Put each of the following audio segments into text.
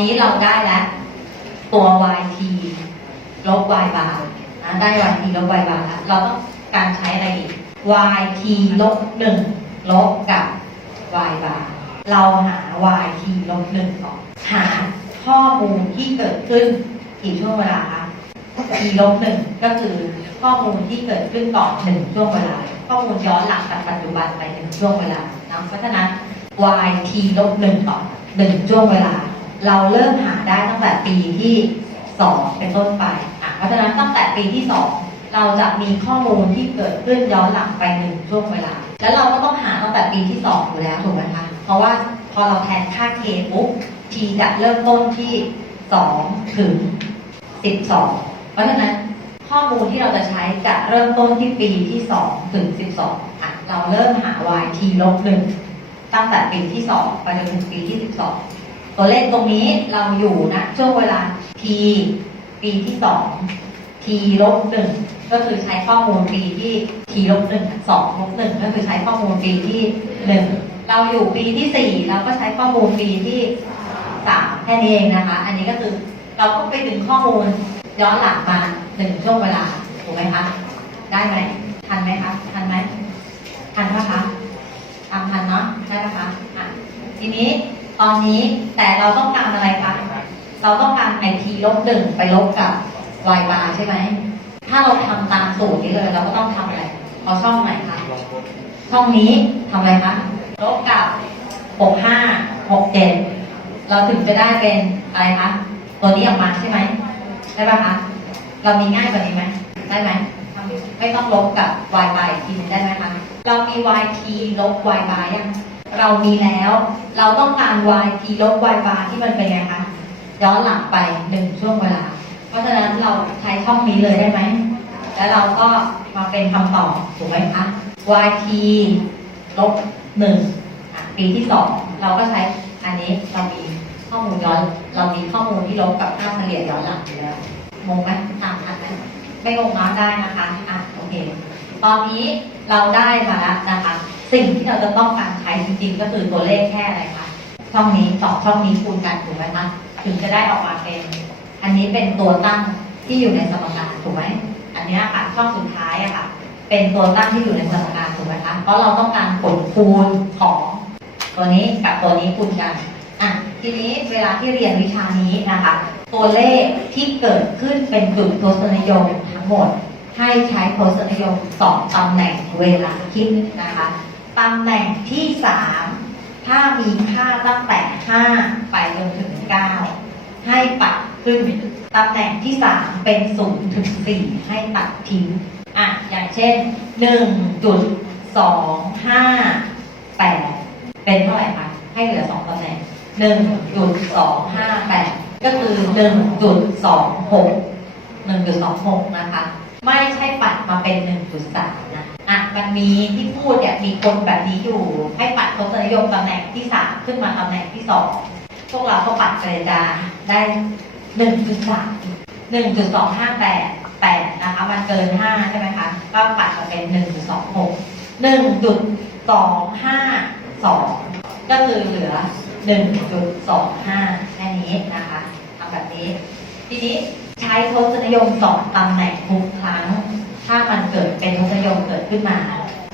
นี้เราได้แล้วตัว yt ลบ y bar นะได้ yt ลบ y bar แล้วเราต้องการใช้อะไรอีก yt ลบหนึ่งลบกับ y bar เราหา yt ลบหนึ่งก่อนหาข้อมูลที่เกิดขึ้นกี่ช่วงเวลาคะ t ลบหนึ่งก็คือข้อมูลที่เกิดขึ้นก่อนหนึ่งช่วงเวลา ข้อมูลย้อนหลังจากปัจจุบันไปหนึ่งช่วงเวลานะเพราะฉะนั้น y t ลบหนึ่งต่อหนึ่งช่วงเวลา เราเริ่มหาได้ตั้งแต่ปีที่สองเป็นต้นไปอะเพราะฉะนั้นตั้งแต่ปีที่สองเราจะมีข้อมูลที่เกิดขึ้นย้อนหลังไปหนึ่งช่วงเวลา แล้วเราก็ต้องหาตั้งแต่ปีที่สองอยู่แล้วถูกไหมคะ เพราะว่าพอเราแทนค่า k ปุ๊บ t จะเริ่มต้นที่สองถึงสิบสองเพราะฉะนั้นข้อมูลที่เราจะใช้จะเริ่มต้นที่ปีที่2ถึง12อะเราเริ่มหา y t ลบหนึ่งตั้งแต่ปีที่2ไปจนถึงปีที่12 ตัวเลขตรงนี้เราอยู่นะช่วงเวลา t ปีที่2 t ลบหนึ่งก็คือใช้ข้อมูลปีที่ t ลบหนึ่งสองลบหนึ่งก็คือใช้ข้อมูลปีที่หนึ่งเราอยู่ปีที่4เราก็ใช้ข้อมูลปีที่สามแค่นี้เองนะคะ อันนี้ก็คือเราก็ไปดึงข้อมูลย้อนหลังมาหนึ่งช่วงเวลาถูกไหมคะได้ไหมทันไหมคะทันไหมทันปะคะทำทันเนาะได้ปะคะอะทีนี้ ตอนนี้แต่เราต้องการอะไรคะเราต้องการไอทีลบหนึ่งไปลบกับ y bar ใช่ไหม ถ้าเราทำตามสูตรนี้เลย เราก็ต้องทำอะไรเอาช่องไหนคะช่องนี้ทำอะไรคะลบกับหกห้าหกเจ็ดเราถึงจะได้เป็นอะไรคะตัวนี้ออกมาใช่ไหมได้ป่ะคะเรามีง่ายกว่านี้ไหมได้ไหมไม่ต้องลบกับ y bar อีกทีนึงได้ไหมคะเรามี y t ลบ y bar ยัง เรามีแล้ว เราต้องการ y t ลบ y bar ที่มันเป็นไงคะย้อนหลังไปหนึ่งช่วงเวลา เพราะฉะนั้นเราใช้ช่องนี้เลยได้ไหม แล้วเราก็มาเป็นคำตอบถูกไหมคะ y t ลบหนึ่งปีที่สองเราก็ใช้อันนี้เรามีข้อมูลย้อน เรามีข้อมูลที่ลบกับค่าเฉลี่ยย้อนหลังอยู่แล้วงงไหมตามทันไหมไม่งงน้อได้นะคะอะโอเค ตอนนี้เราได้มาแล้วนะคะ สิ่งที่เราจะต้องการใช้จริงๆ ก็คือตัวเลขแค่อะไรคะช่องนี้สองช่องนี้คูณกันถูกไหมคะถึงจะได้ออกมาเป็น อันนี้เป็นตัวตั้งที่อยู่ในสมการถูกไหมอันนี้ค่ะช่องสุดท้ายอะค่ะ เป็นตัวตั้งที่อยู่ในสมการถูกไหมคะเพราะเราต้องการผลคูณของตัวนี้กับตัวนี้คูณกันอะทีนี้เวลาที่เรียนวิชานี้นะคะ ตัวเลขที่เกิดขึ้นเป็นจุดทศนิยมทั้งหมดให้ใช้ทศนิยมสองตำแหน่งเวลาคิดนะคะ ตำแหน่งที่สามถ้ามีค่าตั้งแต่ห้าไปจนถึงเก้าให้ปัดขึ้นตำแหน่งที่สามเป็นศูนย์ถึงสี่ให้ตัดทิ้งอะอย่างเช่นหนึ่งจุดสองห้าแปดเป็นเท่าไหร่คะให้เหลือสองตำแหน่งหนึ่งจุดสองห้าแปดก็คือหนึ่งจุดสองหกหนึ่งจุดสองหกนะคะ ไม่ใช่ปัดมาเป็นหนึ่งจุดสาม อะมันมีที่พูดเนี่ยมีคนแบบนี้อยู่ ให้ปัดทศนิยมตำแหน่งที่สามขึ้นมาตำแหน่งที่สองพวกเราก็ปัดเกรดาได้หนึ่งจุดสามหนึ่งจุดสองห้าแปดแปดนะคะมันเกินห้าใช่ไหมคะก็ปัดมาเป็นหนึ่งจุดสองหกหนึ่งจุดสองห้าสองก็คือเหลือ1.25แค่นี้นะคะทำแบบนี้ ทีนี้ใช้ทศนิยมสองตำแหน่งทุกครั้ง ถ้ามันเกิดเป็นทศยมเกิดขึ้นมา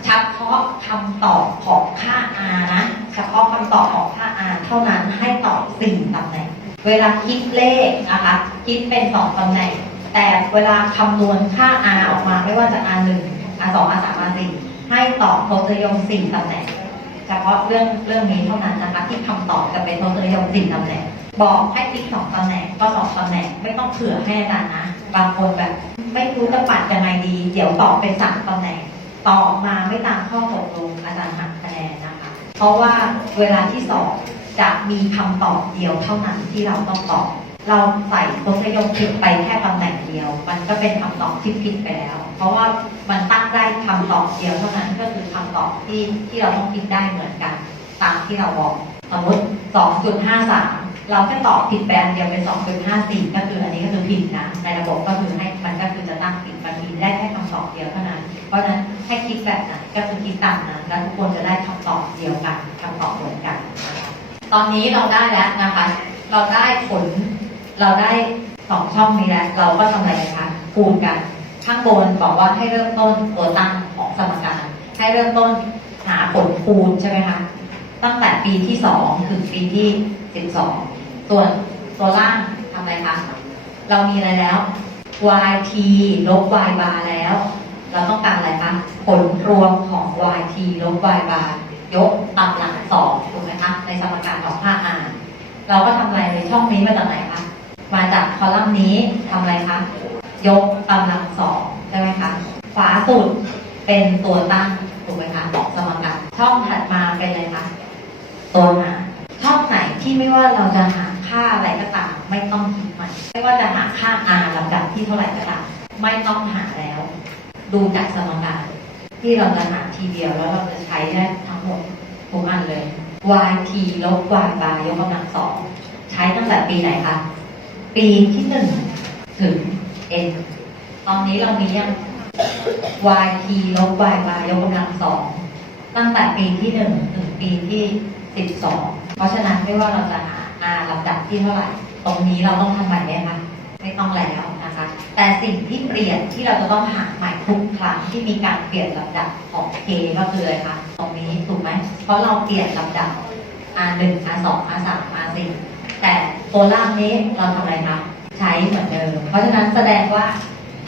เฉพาะคำตอบของค่า r นะเฉพาะคำตอบของค่า r เท่านั้นให้ตอบสี่ตำแหน่ง เวลาคิดเลขนะคะ คิดเป็นสองตำแหน่ง แต่เวลาคำนวณค่า r ออกมาไม่ว่าจะ r หนึ่ง r สอง r สาม r สี่ให้ตอบทศนิยมสี่ตำแหน่งเฉพาะเรื่องเรื่องนี้เท่านั้นนะคะ ที่คำตอบจะเป็นทศนิยมสี่ตำแหน่ง บอกให้ติ๊กสองตำแหน่งก็สองตำแหน่งไม่ต้องเผื่อให้อาจารย์นะ บางคนแบบ ไม่รู้จะปัดยังไงดี เดี๋ยวตอบเป็นสามตำแหน่งตอบมาไม่ตามข้อตกลงอาจารย์หักคะแนนนะคะ เพราะว่าเวลาที่สอบจะมีคำตอบเดียวเท่านั้นที่เราต้องตอบ เราใส่ทศนิยมผิดไปแค่ตำแหน่งเดียว มันก็เป็นคำตอบที่ผิดไปแล้ว เพราะว่ามันตั้งได้คำตอบเดียวเท่านั้นก็คือคำตอบที่ที่เราต้องคิดได้เหมือนกัน ตามที่เราบอกสมมติ2.53เราแค่ตอบผิดแบนเดียวเป็น2.54ก็คืออันนี้ก็คือผิดนะในระบบก็คือให้มันก็คือจะตั้งผิดมันมี ตอบเดียวเท่านั้น เพราะนั้นให้คิดแบบนั้นก็คือคิดตามนั้นแล้วทุกคนจะได้คำตอบเดียวกันคำตอบเหมือนกัน ตอนนี้เราได้แล้วนะคะ เราได้ผล เราได้สองช่องนี้แล้ว เราก็ทำอะไรคะคูณกันข้างบนบอกว่าให้เริ่มต้นตัวตั้งของสมการ ให้เริ่มต้นหาผลคูณใช่ไหมคะตั้งแต่ปีที่สองถึงปีที่สิบสองส่วนตัวล่างทำอะไรคะเรามีอะไรแล้ว yt ลบ y bar แล้ว เราต้องการอะไรคะผลรวมของ yt ลบ y bar ยกตำหลังสองถูกไหมคะในสมการของภาค R เราก็ทำอะไรในช่องนี้มาจากไหนคะมาจากคอลัมน์นี้ทำอะไรคะยกกำลังสองใช่ไหมคะขวาสุดเป็นตัวตั้งถูกไหมคะของสมการช่องถัดมาเป็นอะไรคะตัวหาช่องไหนที่ไม่ว่าเราจะหาค่าอะไรก็ตามไม่ต้องคิด ม่ไม่ว่าจะหาค่า r ลำดับที่เท่าไหร่ก็ตามไม่ต้องหาแล้ว ดูจากสมการที่เราจะหาทีเดียวแล้วเราจะใช้ได้ทั้งหมดทุกอันเลย yt ลบ y bar ยกกำลังสองใช้ตั้งแต่ปีไหนคะปีที่หนึ่งถึง n ตอนนี้เรามียัง yt ลบ y bar ยกกำลังสองตั้งแต่ปีที่หนึ่งถึงปีที่สิบสองเพราะฉะนั้นไม่ว่าเราจะหา r ลำดับที่เท่าไหร่ ตรงนี้เราต้องทำใหม่ไหมคะไม่ต้องแล้วนะคะ แต่สิ่งที่เปลี่ยนที่เราจะต้องหาใหม่ทุกครั้งที่มีการเปลี่ยนลำดับของ k ก็คืออะไรคะตรงนี้ถูกไหมเพราะเราเปลี่ยนลำดับ r หนึ่ง r สอง r สาม r สี่แต่ตัวล่างนี้เราทำอะไรคะใช้เหมือนเดิม เพราะฉะนั้นแสดงว่า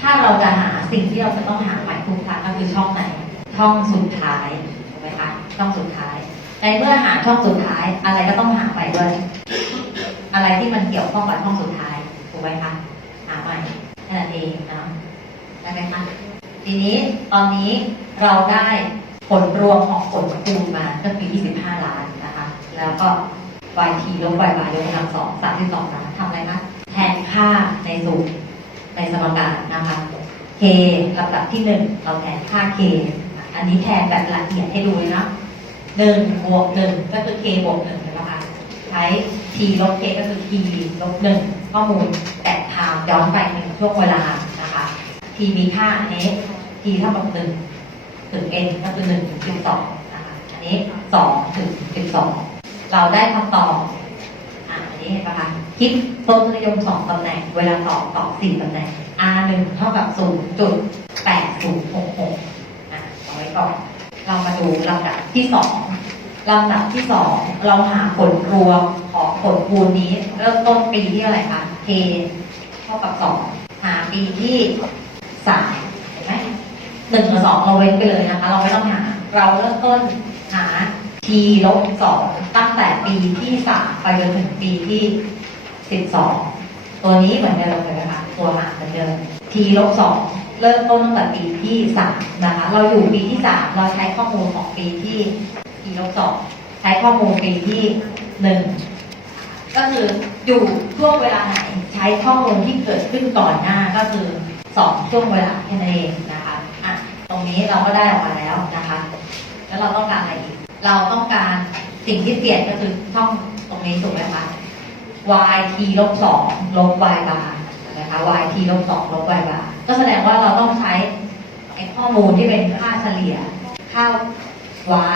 ถ้าเราจะหาสิ่งที่เราจะต้องหาใหม่ทุกครั้งก็คือช่องไหนช่องสุดท้ายถูกไหมคะช่องสุดท้ายในเมื่อหาช่องสุดท้ายอะไรก็ต้องหาไปด้วย อะไรที่มันเกี่ยวข้องกับช่องสุดท้ายถูกไหมคะหาใหม่แค่นั้นเองนะได้ไหมคะทีนี้ตอนนี้เราได้ผลรวมของผลคูณมาก็คือ25 ล้านนะคะ แล้วก็ yt ลบ y bar ยกกำลังสอง32ล้านทำอะไรคะแทนค่าในสูตรในสมการนะคะ k ลำดับที่หนึ่งเราแทนค่า k อันนี้แทนแบบละเอียดให้ดูเลยนะหนึ่งบวกหนึ่งก็คือ k บวกหนึ่งนะคะใช้ t ลบ k ก็คือ t ลบหนึ่งข้อมูลแตกทางย้อนไปหนึ่งช่วงเวลานะคะ t มีค่าอันนี้ t เท่ากับหนึ่งถึง n ก็คือหนึ่งถึงสิบสองนะคะอันนี้สองถึงสิบสองเราได้คำตอบอ่าอันนี้เห็นะคะคิดโซนนิยมสองตำแหน่ง เวลาตอบตอบสี่ตำแหน่ง R หนึ่งเท่ากับศูนย์จุดแปดศูนย์หกหกอะเอาไว้ก่อนเรามาดูลำดับที่สอง ลำดับที่สองเราหาผลรวมของผลคูณนี้ เริ่มต้นปีที่อะไรคะ K เท่ากับสองหาปีที่สามเห็นไหมหนึ่งกับสองเราเว้นไปเลยนะคะ เราไม่ต้องหา เราเริ่มต้นหา t ลบสองตั้งแต่ปีที่สามไปจนถึงปีที่สิบสองตัวนี้เหมือนเดิมเลยนะคะตัวหารเหมือนเดิม t ลบสองเริ่มต้นตั้งแต่ปีที่สามนะคะ เราอยู่ปีที่สามเราใช้ข้อมูลของปีที่ t ลบสองใช้ข้อมูลปีที่หนึ่งก็คืออยู่ช่วงเวลาไหนใช้ข้อมูลที่เกิดขึ้นก่อนหน้าก็คือสองช่วงเวลาแค่นั้นเองนะคะอะตรงนี้เราก็ได้ออกมาแล้วนะคะ แล้วเราต้องการอะไรอีก เราต้องการสิ่งที่เปลี่ยนก็คือช่องตรงนี้ถูกไหมคะ y t ลบสองลบ y bar นะคะ y t ลบสองลบ y bar ก็แสดงว่าเราต้องใช้ข้อมูลที่เป็นค่าเฉลี่ย ค่า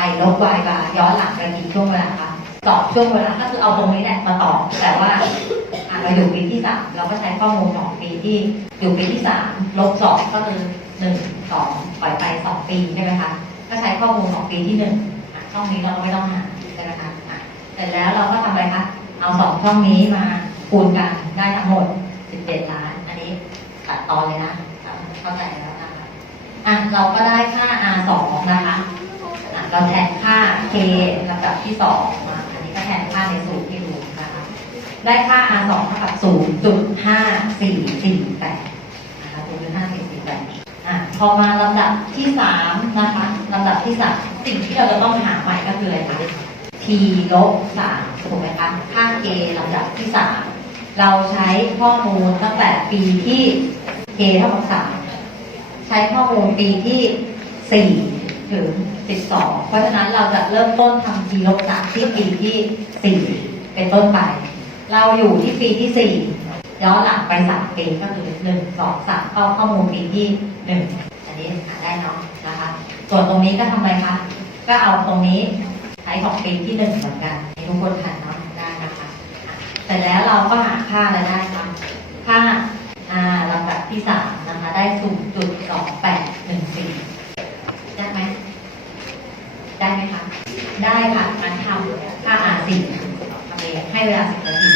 y ลบ y bar ย้อนหลังกันกี่ช่วงเวลาคะตอบช่วงเวลาก็คือเอาตรงนี้แหละมาตอบแต่ว่าอะเราอยู่ปีที่สามเราก็ใช้ข้อมูลของปีที่อยู่ปีที่สามลบสองก็คือหนึ่งสองปล่อยไปสองปีใช่ไหมคะก็ใช้ข้อมูลของปีที่หนึ่งช่องนี้เราไม่ต้องหาใช่ไหมคะเสร็จแล้วเราก็ทำอะไรคะเอาสองช่องนี้มาคูณกันได้ทั้งหมด17ล้าน อันนี้ตัดตอนเลยนะเข้าใจแล้วนะคะอะเราก็ได้ค่า R สองนะคะ เราแทนค่า K ลำดับที่สองมาอันนี้ก็แทนค่าในสูตรที่รู้นะคะ ได้ค่า R สองเท่ากับ0.5448นะคะ0.5448อะพอมาลำดับที่สามนะคะลำดับที่สามสิ่งที่เราจะต้องหาใหม่ก็คืออะไรคะ t ลบสามถูกไหมคะ ค่า k ลำดับที่สามเราใช้ข้อมูลตั้งแต่ปีที่ k เท่ากับสามใช้ข้อมูลปีที่สี่ ถึง 12 เพราะฉะนั้นเราจะเริ่มต้นทำทีลบสามที่ปีที่ 4 เป็นต้นไป เราอยู่ที่ปีที่ 4 ย้อนหลังไป 3 ปีก็คือ 1 2 3 เข้าข้อมูลปีที่ 1 อันนี้หาได้เนาะนะคะ ส่วนตรงนี้ก็ทำไมคะ ก็เอาตรงนี้ใช้ของปีที่ 1 เหมือนกันทุกคนทันเนาะได้นะคะแต่แล้วเราก็หาค่าอะไรได้คะค่าอาลำดับที่ 3 นะคะ ได้0.2814 ได้ไหมคะ ได้ค่ะมานทำห้าอาสิบให้เวลาสิบนาที